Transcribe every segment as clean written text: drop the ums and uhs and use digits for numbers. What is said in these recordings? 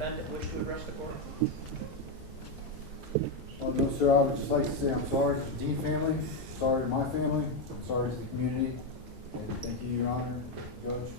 defendant wish to address the court? No, sir, I would just like to say I'm sorry to the Dean family, sorry to my family, I'm sorry to the community, and thank you, Your Honor, Judge.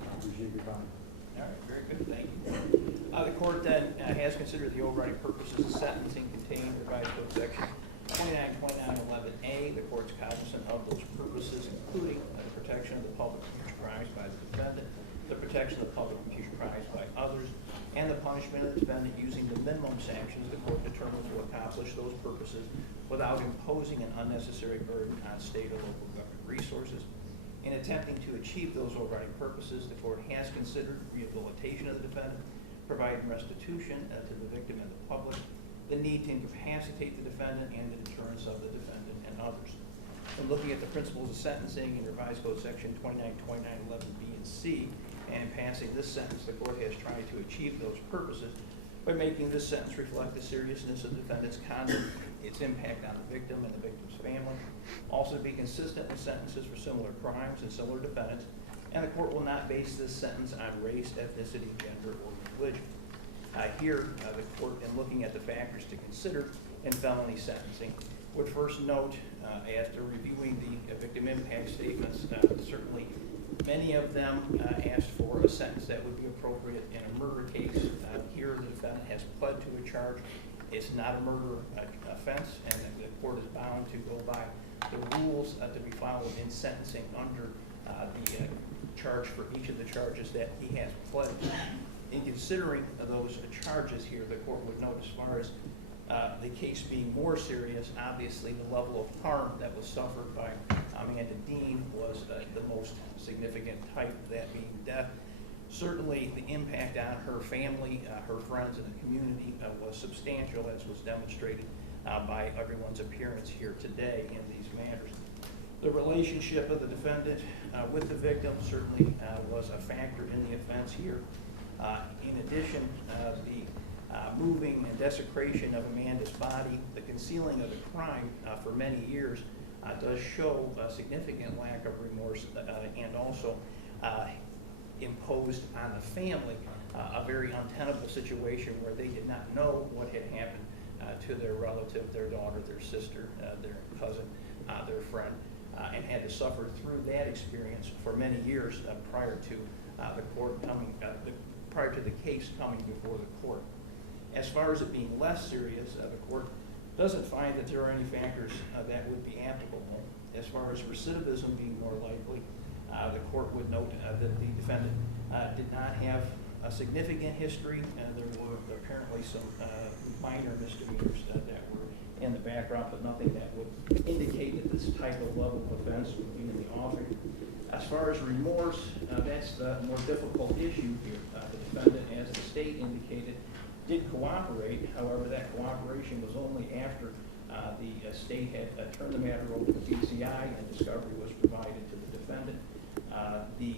I appreciate your time. All right, very good, thank you. The court then has considered the overriding purposes of sentencing contained in Revised Code Section 292911A. The court's cognizant of those purposes, including the protection of the public from future crimes by the defendant, the protection of the public from future crimes by others, and the punishment of the defendant using the minimum sanctions the court determined to accomplish those purposes without imposing an unnecessary burden on state or local government resources. In attempting to achieve those overriding purposes, the court has considered rehabilitation of the defendant, providing restitution to the victim and the public, the need to incapacitate the defendant, and the deterrence of the defendant and others. In looking at the principles of sentencing in Revised Code Section 292911B and C, and in passing this sentence, the court has tried to achieve those purposes by making this sentence reflect the seriousness of the defendant's conduct, its impact on the victim and the victim's family, also to be consistent with sentences for similar crimes and similar defendants, and the court will not base this sentence on race, ethnicity, gender, or religion. Here, the court, in looking at the factors to consider in felony sentencing, would first note, after reviewing the victim impact statements, certainly many of them asked for a sentence that would be appropriate in a murder case. Here, the defendant has pled to a charge. It's not a murder offense, and the court is bound to go by the rules to be followed in sentencing under the charge for each of the charges that he has pled to. In considering those charges here, the court would note, as far as the case being more serious, obviously the level of harm that was suffered by Amanda Dean was the most significant type, that being death. Certainly the impact on her family, her friends, and the community was substantial, as was demonstrated by everyone's appearance here today in these matters. The relationship of the defendant with the victim certainly was a factor in the offense here. In addition, the moving and desecration of Amanda's body, the concealing of the crime for many years does show a significant lack of remorse and also imposed on the family a very untenable situation where they did not know what had happened to their relative, their daughter, their sister, their cousin, their friend, and had to suffer through that experience for many years prior to the court coming, prior to the case coming before the court. As far as it being less serious, the court doesn't find that there are any factors that would be applicable. As far as recidivism being more likely, the court would note that the defendant did not have a significant history. There were apparently some minor misdemeanors that were in the background, but nothing that would indicate that this type of level of offense would be in the offing. As far as remorse, that's the more difficult issue here. The defendant, as the state indicated, did cooperate. However, that cooperation was only after the state had turned the matter over to DCI and discovery was provided to the defendant. The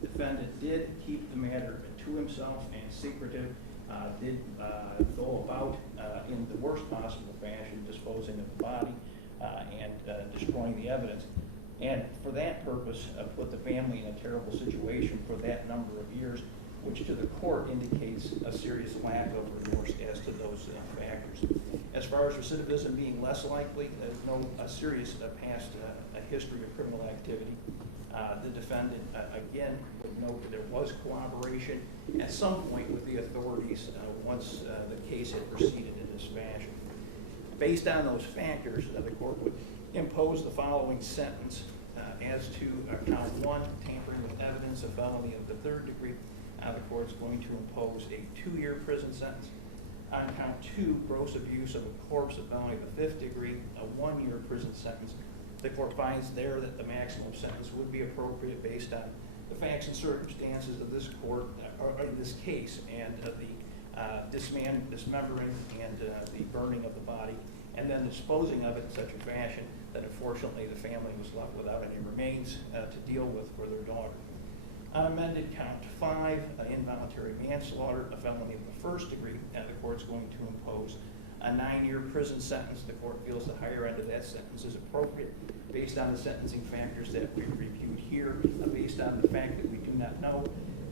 defendant did keep the matter to himself and secretive, did go about in the worst possible fashion, disposing of the body and destroying the evidence. And for that purpose, put the family in a terrible situation for that number of years, which to the court indicates a serious lack of remorse as to those factors. As far as recidivism being less likely, there's no serious past history of criminal activity. The defendant, again, would note that there was cooperation at some point with the authorities once the case had proceeded in this fashion. Based on those factors, the court would impose the following sentence as to count 1, tampering with evidence, a felony of the 3rd degree. The court's going to impose a 2-year prison sentence. On count 2, gross abuse of a corpse, a felony of the 5th degree, a 1-year prison sentence. The court finds there that the maximum sentence would be appropriate based on the facts and circumstances of this court, or in this case, and the dismembering and the burning of the body, and then disposing of it in such a fashion that unfortunately the family was left without any remains to deal with for their daughter. On amended count 5, involuntary manslaughter, a felony of the 1st degree, the court's going to impose a 9-year prison sentence. The court feels the higher end of that sentence is appropriate based on the sentencing factors that we reviewed here, based on the fact that we do not know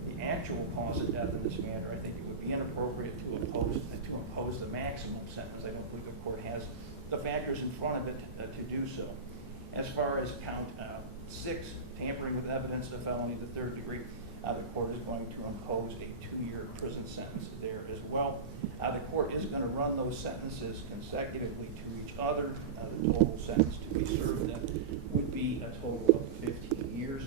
the actual cause of death in this matter. I think it would be inappropriate appropriate to impose the maximum sentence. I don't believe the court has the factors in front of it to do so. As far as count 6, tampering with evidence of felony of the 3rd degree, the court is going to impose a 2-year prison sentence there as well. The court is going to run those sentences consecutively to each other. The total sentence to be served then would be a total of 15 years.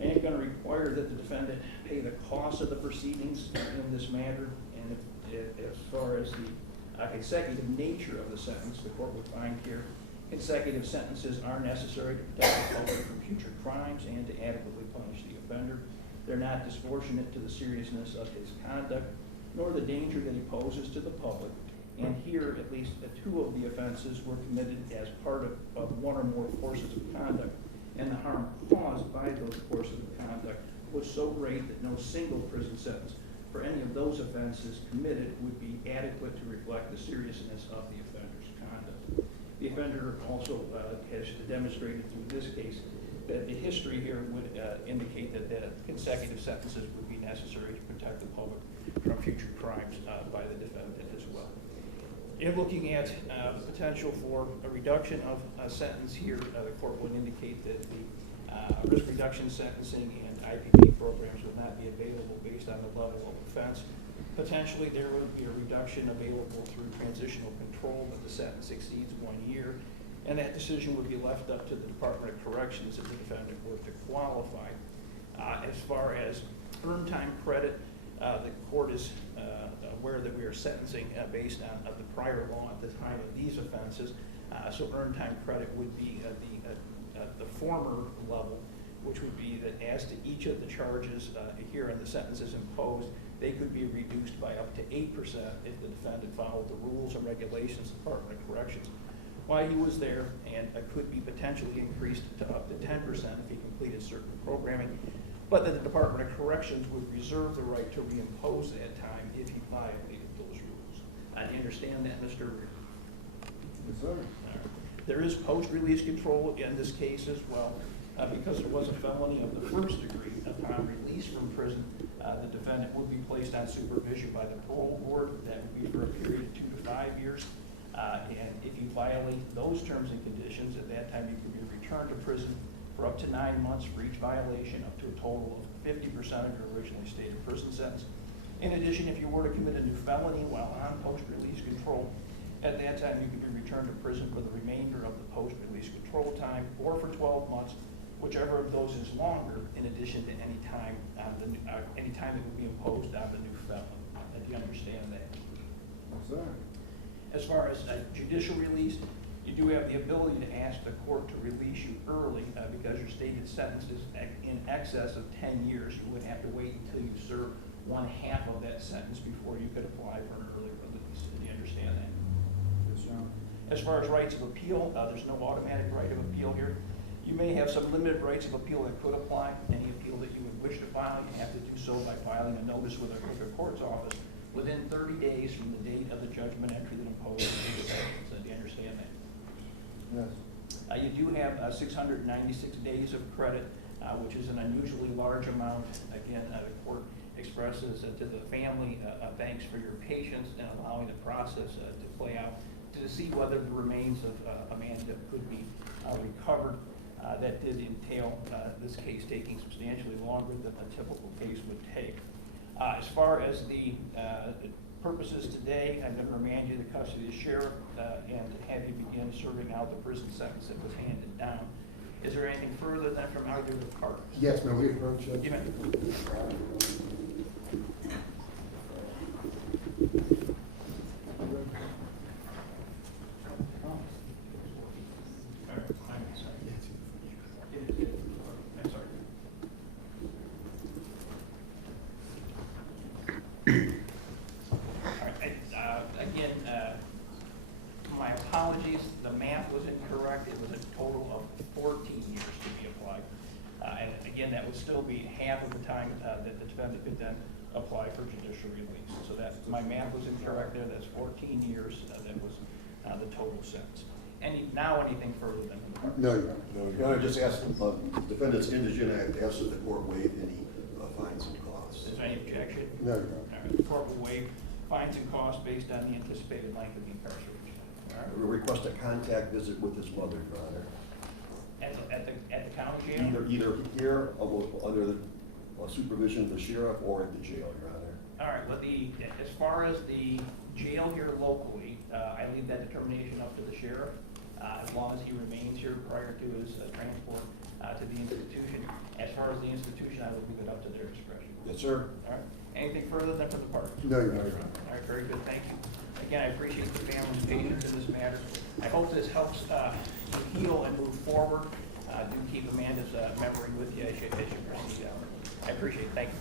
And going to require that the defendant pay the cost of the proceedings in this matter. And as far as the consecutive nature of the sentence, the court would find here consecutive sentences are necessary to protect the public from future crimes and to adequately punish the offender. They're not disproportionate to the seriousness of his conduct, nor the danger that he poses to the public. And here, at least 2 of the offenses were committed as part of one or more courses of conduct, and the harm caused by those courses of conduct was so great that no single prison sentence for any of those offenses committed would be adequate to reflect the seriousness of the offender's conduct. The offender also has demonstrated through this case that the history here would indicate that consecutive sentences would be necessary to protect the public from future crimes by the defendant as well. In looking at the potential for a reduction of a sentence here, the court would indicate that the risk reduction sentencing and IPP programs would not be available based on the level of offense. Potentially, there would be a reduction available through transitional control if the sentence exceeds 1 year, and that decision would be left up to the Department of Corrections if the defendant were to qualify. As far as earned time credit, the court is aware that we are sentencing based on the prior law at the time of these offenses, so earned time credit would be the former level, which would be that as to each of the charges here in the sentences imposed, they could be reduced by up to 8% if the defendant followed the rules and regulations of the Department of Corrections while he was there, and could be potentially increased to up to 10% if he completed certain programming, but that the Department of Corrections would reserve the right to reimpose that time if he violated those rules. I understand that, Mr. Reer. Yes, sir. There is post-release control in this case as well, because it was a felony of the 1st degree. Upon release from prison, the defendant would be placed on supervision by the parole board. That would be for a period of 2 to 5 years. And if you violate those terms and conditions, at that time you could be returned to prison for up to 9 months for each violation, up to a total of 50% of your originally stated prison sentence. In addition, if you were to commit a new felony while on post-release control, at that time you could be returned to prison for the remainder of the post-release control time, or for 12 months, whichever of those is longer, in addition to any time that would be imposed on the new felon. Do you understand that? Yes, sir. As far as judicial release, you do have the ability to ask the court to release you early because your stated sentence is in excess of 10 years. You would have to wait until you serve 1/2 of that sentence before you could apply for an early release. Do you understand that? Yes, sir. As far as rights of appeal, there's no automatic right of appeal here. You may have some limited rights of appeal that could apply. Any appeal that you would wish to file, you have to do so by filing a notice with a clerk of court's office within 30 days from the date of the judgment entry that imposed the sentence. Do you understand that? Yes. You do have 696 days of credit, which is an unusually large amount. Again, the court expresses to the family thanks for your patience in allowing the process to play out to see whether the remains of Amanda could be recovered. That did entail this case taking substantially longer than a typical case would take. As far as the purposes today, I'm going to remand you the custody of the sheriff and have you begin serving out the prison sentence that was handed down. Is there anything further than from either of the parties? Yes, ma'am, we approach it. You may. My apologies, the math was incorrect. It was a total of 14 years to be applied. And again, that would still be half of the time that the defendant could then apply for judicial release. So that my math was incorrect there. That's 14 years. That was the total sentence. Anything further than the No, Your Honor. No, Your Honor, just ask the defendant's indigent act, ask that the court waive any fines and costs. Is there any objection? No, Your Honor. All right, the court will waive fines and costs based on the anticipated length of the incarceration. All right? We request a contact visit with his mother, Your Honor. At the county jail? Either here, under the supervision of the sheriff, or at the jail, Your Honor. All right, well, as far as the jail here locally, I leave that determination up to the sheriff, as long as he remains here prior to his transport to the institution. As far as the institution, I would leave it up to their discretion. Yes, sir. All right, anything further than from the parties? No, Your Honor. All right, very good, thank you. Again, I appreciate the family's patience in this matter. I hope this helps you heal and move forward. Do keep Amanda's memory with you as you proceed out. I appreciate it, thank you.